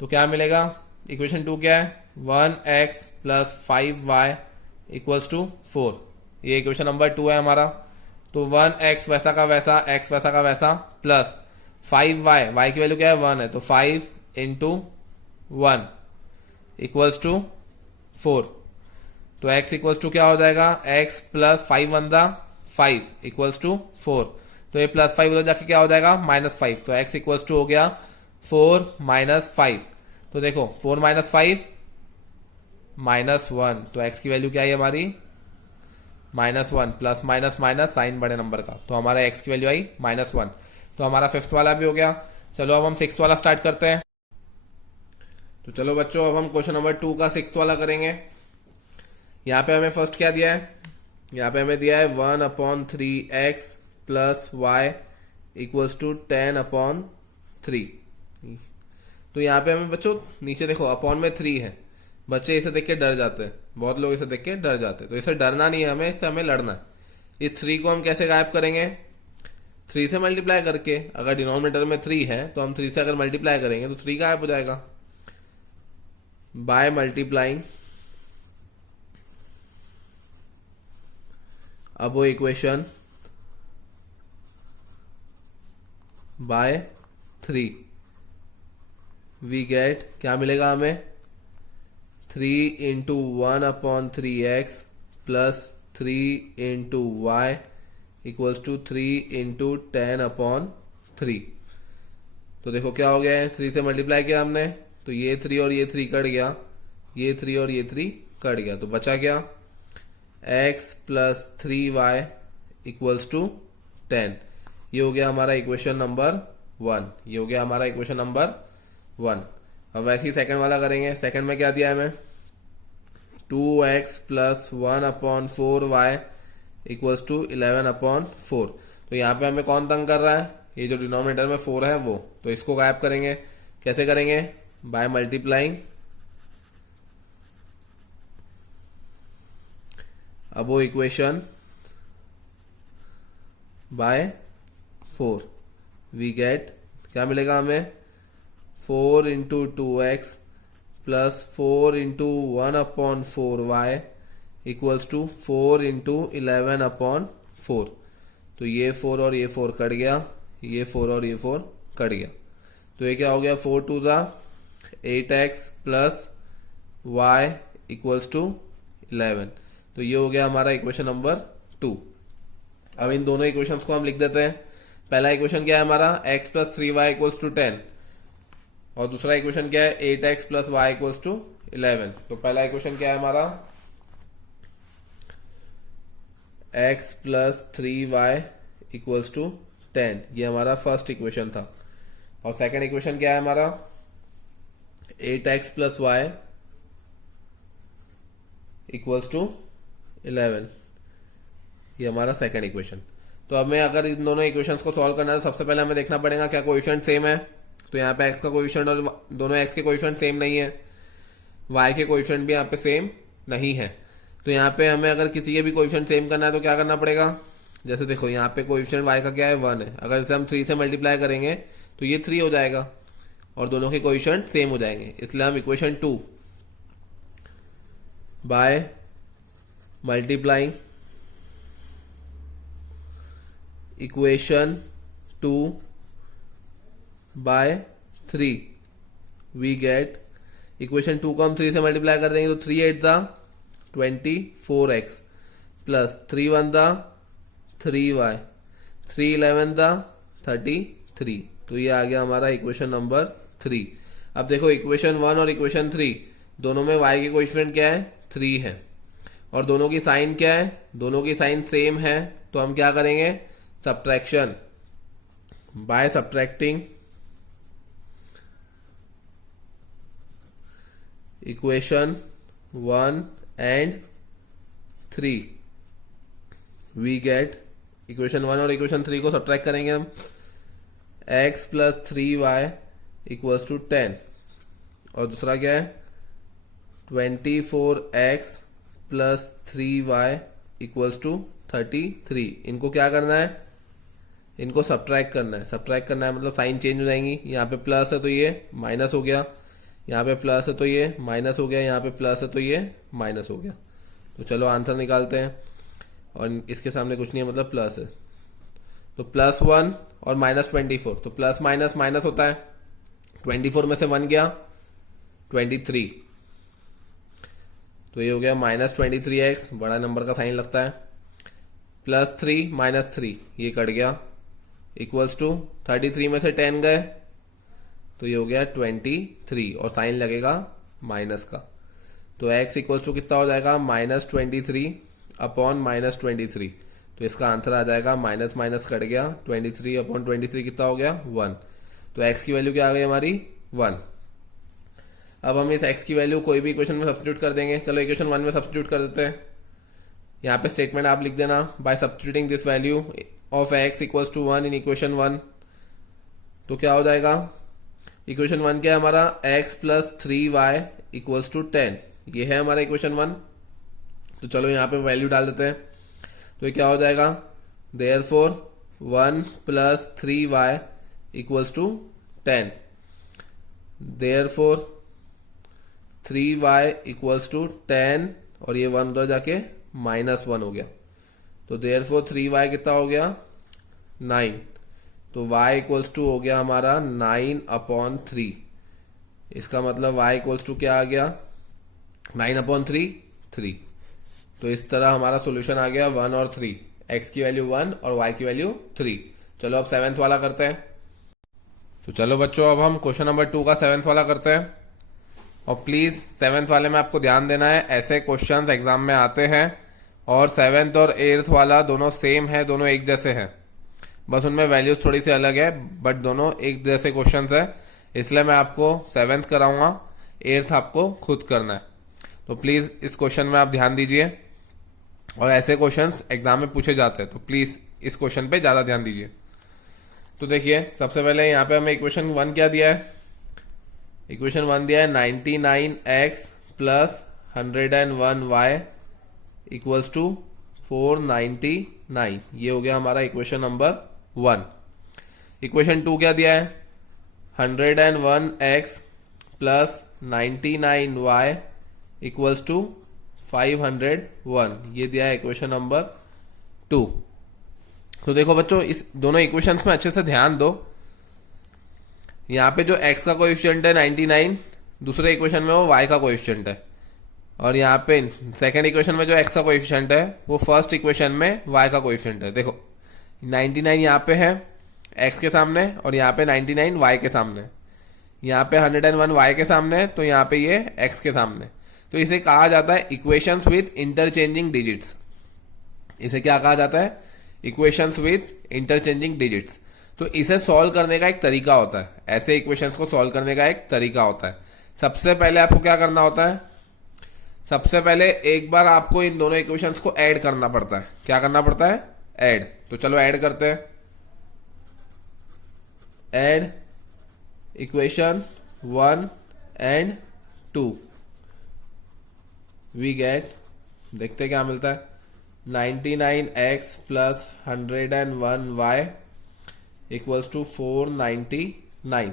तो क्या मिलेगा, इक्वेशन 2 क्या है 1x + 5y इक्वल्स टू 4, ये इक्वेशन नंबर 2 है हमारा, तो 1x वैसा का वैसा, x वैसा का वैसा, प्लस 5y, y की वैल्यू क्या है 1 है, तो 5 × 1 इक्वल्स टू 4, तो x इक्वल्स टू क्या हो जाएगा, x + 5 1 दा 5 इक्वल्स टू 4, तो ये +5 उधर जाके क्या हो जाएगा -5, तो x इक्वल्स टू हो गया 4 - 5, तो देखो 4 - 5 -1, तो x की वैल्यू क्या है हमारी -1, प्लस माइनस माइनस साइन बड़े नंबर का, तो हमारा x की वैल्यू आई -1, तो हमारा 5th वाला भी हो गया। चलो अब हम 6th वाला स्टार्ट करते हैं। तो चलो बच्चों अब हम क्वेश्चन नंबर 2 का 6th वाला करेंगे। यहाँ पे हमें फर्स्ट क्या दिया है, यहाँ पे हमें दिया है 1/3x + y इक्वल्स टू 10/3, तो यहाँ पे हमें बच्चों नीचे देखो अपॉन में 3 है, बच्चे इसे देख के डर जाते हैं, बहुत लोग इसे देख के डर जाते हैं, तो इसे डरना नहीं है हमें, इससे हमें लड़ना है। इस 3 को हम कैसे गायब करेंगे? 3 से मल्टीप्लाई करके। अगर डिनोमिनेटर में 3 है तो हम 3 से अगर मल्टीप्लाई करेंगे तो 3 गायब हो जाएगा, by multiplying above equation by 3 we get, क्या मिलेगा हमें? 3 into 1/3x plus 3 into y equals to 3 into 10/3। तो देखो क्या हो गया है, 3 से मल्टीप्लाई किया हमने तो ये 3 और ये 3 कट गया, ये 3 और ये 3 कट गया, तो बचा क्या? x plus 3y equals to 10। ये हो गया हमारा इक्वेशन नंबर 1। ये हो गया हमारा इक्वेशन नंबर 1। अब वैसे ही सेकंड वाला करेंगे। सेकंड में क्या दिया है हमें? 2x plus 1/4y equals to 11/4। तो यहाँ पे हमें कौन तंग कर रहा है? ये जो डिनोमिनेटर में 4 है वो, तो इसको गायब करेंगे। कैसे करेंगे? By multiplying above equation by 4 we get, क्या मिलेगा हमें? 4 into 2x plus 4 into 1/4y equals to 4 into 11/4। तो ये 4 और ये 4 कट गया, ये 4 और ये 4 कट गया, तो ये क्या हो गया? 4 2 ज़ा 8x plus y equals to 11। तो ये हो गया हमारा इक्वेशन नंबर 2। अब इन दोनों इक्वेशंस को हम लिख देते हैं। पहला इक्वेशन क्या है हमारा? x plus 3y equals to 10, और दूसरा इक्वेशन क्या है? 8x plus y equals to 11। तो पहला इक्वेशन क्या है हमारा? x plus 3y equals to 10, ये हमारा फर्स्ट इक्वेशन था। और सेकंड इक्वेशन क्या है हमारा? 8x plus y equals to 11, ये हमारा सेकंड इक्वेशन। तो अब मैं अगर इन दोनों इक्वेशंस को सॉल्व करना है तो सबसे पहले हमें देखना पड़ेगा क्या कोएफिशिएंट सेम है। तो यहाँ पे x का कोएफिशिएंट और दोनों x के कोएफिशिएंट सेम नहीं है, y के कोएफिशिएंट भी यहाँ पे सेम नहीं है। तो यहाँ पे हमें अगर किसी के भी कोएफिशिएंट सेम करना है तो क्या करना पड़ेगा? जैसे देखो यहाँ पे कोएफिशिएंट y का क्या है? 1 है। अगर इसे हम 3 से मल्टीप्लाई करेंगे तो ये 3 हो जाएगा और दोनों के कोएफिशिएंट सेम हो जाएंगे, इसलिए हम equation 2 by multiplying equation 2 by 3 we get, equation 2 को हम 3 से मल्टीप्लाई कर देंगे तो 3 8 दा 24x प्लस 3 1 दा 3y 3 11 दा 33। तो ये आ गया हमारा इक्वेशन नंबर 3। अब देखो इक्वेशन 1 और इक्वेशन 3 दोनों में y के कोएफिशिएंट क्या है? 3 है, और दोनों की साइन क्या है? दोनों की साइन सेम है। तो हम क्या करेंगे? Subtraction, by subtracting equation 1 and 3 we get, equation 1 और इक्वेशन 3 को सब्ट्रैक्ट करेंगे हम। x plus 3y equals to 10, और दूसरा क्या है? 24x plus 3y equals to 33। इनको क्या करना है? इनको सब्ट्रैक्ट करना है। सब्ट्रैक्ट करना है मतलब साइन चेंज हो जाएंगी। यहाँ पे प्लस है तो ये माइनस हो गया, यहाँ पे प्लस है तो ये माइनस हो गया, यहाँ पे प्लस है तो ये माइनस हो गया। तो चलो आंसर निकालते हैं, और इसके सामने कुछ नहीं है मतलब प्लस है, तो +1 और -24, तो प्लस माइनस माइनस होता है। 24 में से 1 गया 23, तो ये हो गया -23x, बड़ा नंबर का साइन लगता है, +3 -3 ये कट गया, इक्वल्स टू 33 में से 10 गए तो ये हो गया 23, और साइन लगेगा माइनस का। तो x इक्वल्स टू कितना हो जाएगा? -23 अपॉन -23। तो इसका आंसर आ जाएगा माइनस माइनस कट गया, 23 अपॉन 23 कितना हो गया? 1। तो x की वैल्यू क्या आ गई हमारी? 1। अब हम इस x की वैल्यू कोई भी इक्वेशन में सब्स्टिट्यूट कर देंगे। चलो इक्वेशन 1 में सब्स्टिट्यूट कर देते हैं। यहाँ पे स्टेटमेंट आप लिख देना, by substituting this value of x equals to 1 in equation 1। तो क्या हो जाएगा? इक्वेशन 1 क्या है हमारा? x plus 3y equals to 10, ये है हमारा इक्वेशन 1। तो चलो यहाँ पे वैल्यू डाल देते हैं। तो ये क्या हो जाएगा, देयरफॉर 1 + 3y = 10। देयरफॉर 3y = 10 और ये 1 उधर जाके -1 हो गया। तो देयरफॉर 3y कितना हो गया, 9। तो y = हो गया हमारा 9/3। इसका मतलब y = क्या आ गया, 9/3, 3। तो इस तरह हमारा सॉल्यूशन आ गया 1 और 3, x की वैल्यू 1 और y की वैल्यू 3। चलो अब 7th वाला करते हैं। तो चलो बच्चों अब हम क्वेश्चन नंबर 2 का 7th वाला करते हैं। और प्लीज 7th वाले में आपको ध्यान देना है, ऐसे क्वेश्चंस एग्जाम में आते हैं और 7th और 8th वाला दोनों सेम है, दोनों एक जैसे हैं, बस उनमें वैल्यूज थोड़ी सी अलग है, बट दोनों एक जैसे क्वेश्चंस है। इसलिए मैं आपको 7th कराऊंगा, 8th आपको खुद करना है। तो प्लीज इस क्वेश्चन में आप ध्यान दीजिए, और ऐसे क्वेश्चंस एग्जाम में पूछे जाते हैं, तो प्लीज इस क्वेश्चन पे ज्यादा ध्यान दीजिए। तो देखिए सबसे पहले यहाँ पे हमें इक्वेशन 1 क्या दिया है, इक्वेशन 1 दिया है 99x + 101y = 499। ये हो गया हमारा इक्वेशन नंबर 1। इक्वेशन 2 क्या दिया है, 101x + 99y = 501। ये दिया है इक्वेशन नंबर 2। तो देखो बच्चों इस दोनों इक्वेशंस में अच्छे से ध्यान दो। यहाँ पे जो x का कोएफिशिएंट है 99, दूसरे इक्वेशन में वो y का कोएफिशिएंट है, और यहाँ पे सेकंड इक्वेशन में जो x का कोएफिशिएंट है वो फर्स्ट इक्वेशन में y का कोएफिशिएंट है। देखो 99 यहाँ पे है x के सामने, और यहाँ पे 99 y के सामने, यहाँ पे 101 y के सामने, तो यहाँ पे ये x के सामने। तो इसे कहा जाता है इक्वेशंस विद इंटरचेंजिंग डिजिट्स। इसे क्या कहा जाता है, इक्वेशंस विद इंटरचेंजिंग डिजिट्स। तो इसे सॉल्व करने का एक तरीका होता है, ऐसे इक्वेशंस को सॉल्व करने का एक तरीका होता है। सबसे पहले आपको क्या करना होता है, सबसे पहले एक बार आपको इन दोनों इक्वेशंस को ऐड करना पड़ता है। क्या करना पड़ता है, ऐड। तो चलो ऐड करते हैं। Add equation 1 and 2, we get, देखते क्या मिलता है, 99x + 101y = 499।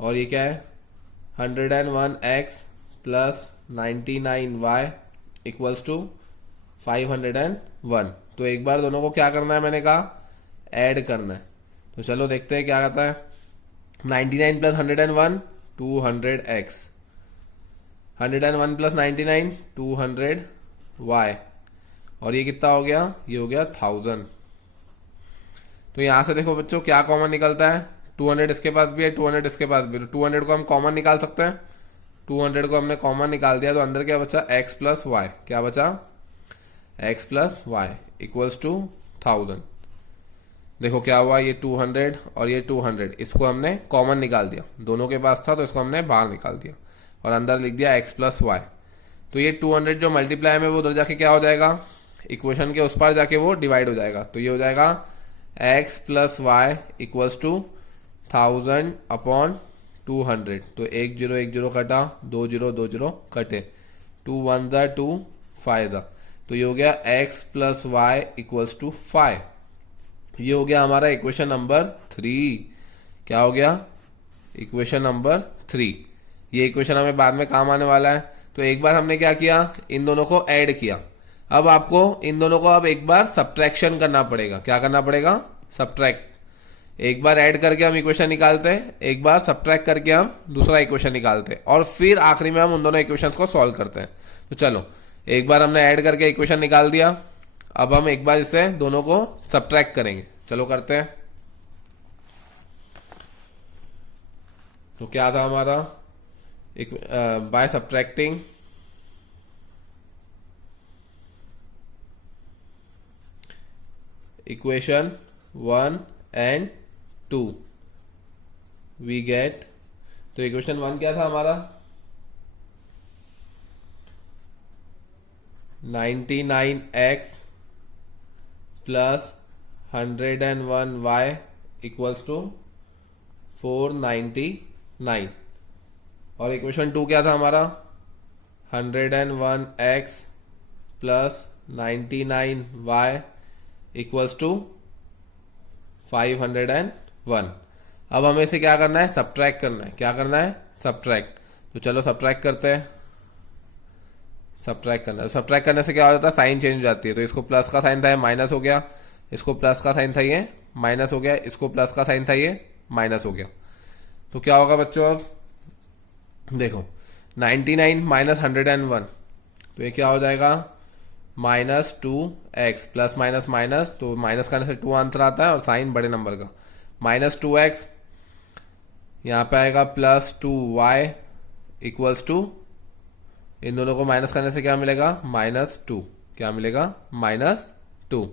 और ये क्या है, 101x + 99y = 501। तो एक बार दोनों को क्या करना है, मैंने कहा ऐड करना है। तो चलो देखते हैं क्या आता है। 99 + 101 200x, 101 + 99 200y, और ये कितना हो गया, ये हो गया 1000। तो यहां से देखो बच्चों क्या कॉमन निकलता है, 200 इसके पास भी है, 200 इसके पास भी है, तो 200 को हम कॉमन निकाल सकते हैं। 200 को हमने कॉमन निकाल दिया, तो अंदर क्या बचा, x + y। क्या बचा, x + y = 1000। देखो क्या हुआ, ये 200 और ये 200, इसको हमने कॉमन निकाल दिया, दोनों के पास था तो इसको हमने बाहर निकाल दिया, और अंदर लिख दिया x + y। तो ये 200 जो मल्टीप्लाई में वो उधर जाके क्या हो जाएगा, इक्वेशन के उस पार जाके वो डिवाइड हो जाएगा। तो ये हो जाएगा x + y = 1000/200। तो 1 0 1 0 कटा, 2 0 2 0 कटे, 2 1 2 5। तो ये हो गया x + y = 5। ये हो गया हमारा इक्वेशन नंबर 3। क्या हो गया, इक्वेशन नंबर 3। ये इक्वेशन हमें बाद में काम आने वाला है। तो एक बार हमने क्या किया, इन दोनों को ऐड किया। अब आपको इन दोनों को अब एक बार सब्ट्रैक्शन करना पड़ेगा। क्या करना पड़ेगा, सब्ट्रैक्ट। एक बार ऐड करके हम इक्वेशन निकालते हैं, एक बार सब्ट्रैक्ट करके हम दूसरा इक्वेशन निकालते हैं, और फिर आखिरी में हम उन दोनों इक्वेशंस को सॉल्व करते हैं। तो चलो एक बार हमने ऐड करके इक्वेशन निकाल दिया, अब हम एक बार इसे दोनों को सब्ट्रैक्ट करेंगे। चलो करते हैं। तो क्या था हमारा, by subtracting equation 1 and 2 we get. तो इक्वेशन 1 क्या था हमारा, 99x + 101y = 499। और इक्वेशन 2 क्या था हमारा, 101x plus 99y equals to 501। अब हमें इसे क्या करना है, सब्ट्रैक्ट करना है। क्या करना है, सब्ट्रैक्ट। तो चलो सब्ट्रैक्ट करते हैं। सब्ट्रैक्ट करना है, सब्ट्रैक्ट करने से क्या हो जाता है, साइन चेंज हो जाती है। तो इसको प्लस का साइन था ये माइनस हो गया, इसको प्लस का साइन था ये माइनस हो गया, इसको प्लस का साइन था ये माइनस हो गया। तो क्या होगा बच्चों, अब देखो 99 माइनस 101, तो ये क्या हो जाएगा, -2x प्लस माइनस माइनस, तो माइनस करने से 2 आंसर आता है और साइन बड़े नंबर का, -2x यहाँ पे आएगा +2y इक्वल्स टू, इन दोनों को माइनस करने से क्या मिलेगा, -2। क्या मिलेगा, -2।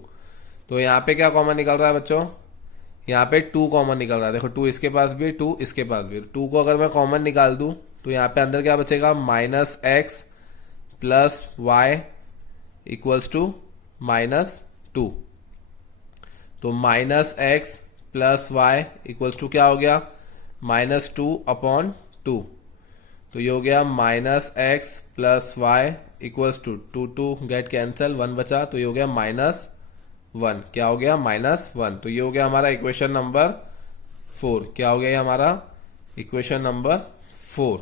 तो यहाँ पे क्या कॉमन निकल रहा है बच्चों, यहाँ पे 2 कॉमन निकल रहा है। देखो 2 इसके पास भी, 2 इसके पास भी। 2 को अगर मैं कॉमन निकाल दूं तो यहाँ पे अंदर क्या बचेगा, -x plus y equals to -2। तो -x plus y equals to क्या हो गया, -2/2। तो ये हो गया -x plus y equals to 2 get cancel, 1 बचा, तो ये हो गया -1। क्या हो गया, -1। तो ये हो गया हमारा इक्वेशन नंबर 4। क्या हो गया ये हमारा इक्वेशन नंबर 4।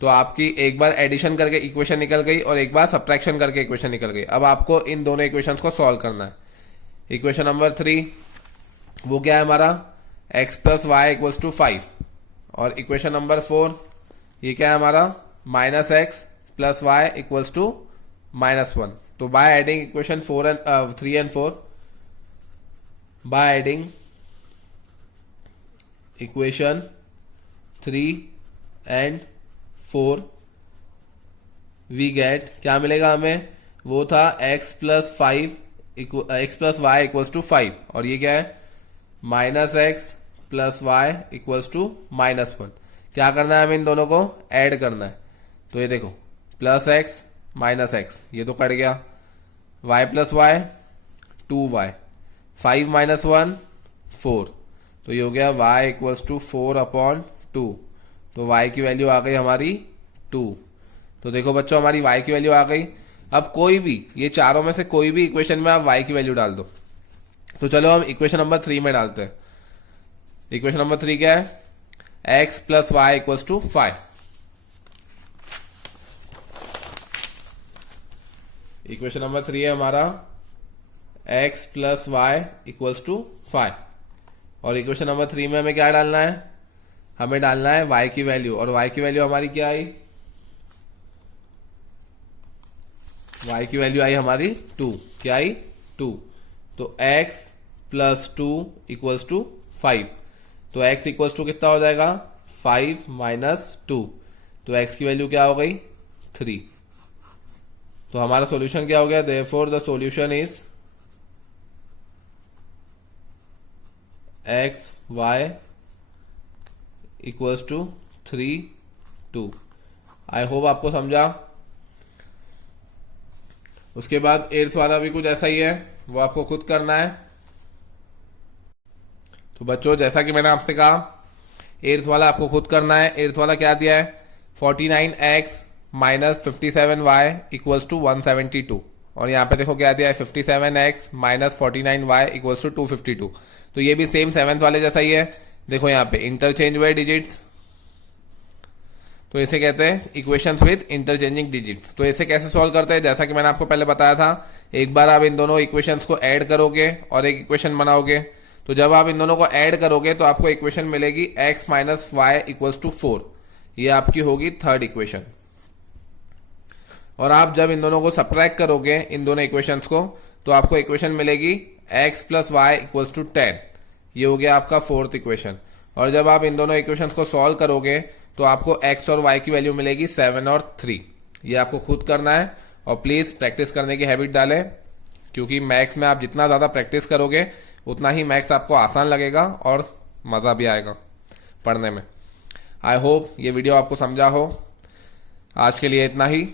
तो आपकी एक बार एडिशन करके इक्वेशन निकल गई और एक बार सब्ट्रैक्शन करके इक्वेशन निकल गई। अब आपको इन दोनों इक्वेशंस को सॉल्व करना है। इक्वेशन नंबर 3 वो क्या है हमारा, x plus y equals to 5। और इक्वेशन नंबर 4 ये क्या है हमारा, -x plus y equals to -1। तो by adding equation 3 and 4, by adding equation 3 and 4 we get, क्या मिलेगा हमें, वो था x plus y equals to 5, और ये क्या है, -x plus y equals to -1। क्या करना है, हमें इन दोनों को ऐड करना है। तो ये देखो +x -x ये तो कट गया, y प्लस वाई 2y, 5 - 1 4, तो ये हो गया y इक्वल्स टू 4/2। तो y की वैल्यू आ गई हमारी 2। तो देखो बच्चों हमारी y की वैल्यू आ गई। अब कोई भी, ये चारों में से कोई भी इक्वेशन में आप y की वैल्यू डाल दो। तो चलो हम इक्वेशन नंबर 3 में डालते हैं। इक्वेशन नंबर 3 क्या है, x plus y equals to 5। Equation number 3 है हमारा x plus y equals to 5। और इक्वेशन नंबर 3 में हमें क्या डालना है, हमें डालना है y की वैल्यू, और y की वैल्यू हमारी क्या आई, y की वैल्यू आई हमारी 2। क्या आई, 2। तो x प्लस 2 इक्वल्स टू 5। तो x इक्वल्स टू कितना हो जाएगा, 5 - 2। तो x की वैल्यू क्या हो गई, 3। तो हमारा सॉल्यूशन क्या हो गया, therefore the solution is x y equals to 3 2। I hope आपको समझा। उसके बाद 8th वाला भी कुछ ऐसा ही है, वो आपको खुद करना है। तो बच्चों जैसा कि मैंने आपसे कहा 8th वाला आपको खुद करना है। 8th वाला क्या दिया है, 49x - 57y इक्वल्स टू 172। और यहाँ पे देखो क्या दिया है, 57x - 49y इक्वल्स टू 252। तो ये भी सेम 7th वाले जैसा ही है। देखो यहाँ पे इंटरचेंज हुए डिजिट्स, तो इसे कहते हैं इक्वेशंस विद इंटरचेंजिंग डिजिट्स। तो इसे कैसे सॉल्व करते हैं, जैसा कि मैंने आपको पहले बताया था, एक बार आप इन दोनों इक्वेशंस को ऐड करोगे और एक इक्वेशन बनाओगे। तो जब आप इन दोनों को ऐड करोगे तो आपको इक्वेशन मिलेगी x - y इक्वल्स टू 4। ये आपकी होगी 3rd इक्वेशन। और आप जब इन दोनों को सब्ट्रैक्ट करोगे, इन दोनों इक्वेशंस को, तो आपको इक्वेशन मिलेगी x plus y equals to 10। ये हो गया आपका 4th इक्वेशन। और जब आप इन दोनों इक्वेशंस को सॉल्व करोगे तो आपको x और y की वैल्यू मिलेगी 7 और 3। ये आपको खुद करना है और प्लीज प्रैक्टिस करने की हैबिट डालें, क्योंकि मैथ्स में आप जितना ज्यादा प्रैक्टिस करोगे उतना ही मैथ्स आपको आसान लगेगा और मजा भी आएगा पढ़ने में। आई होप ये वीडियो आपको समझा हो। आज के लिए इतना ही,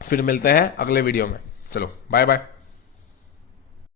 फिर मिलते हैं अगले वीडियो में। चलो बाय बाय।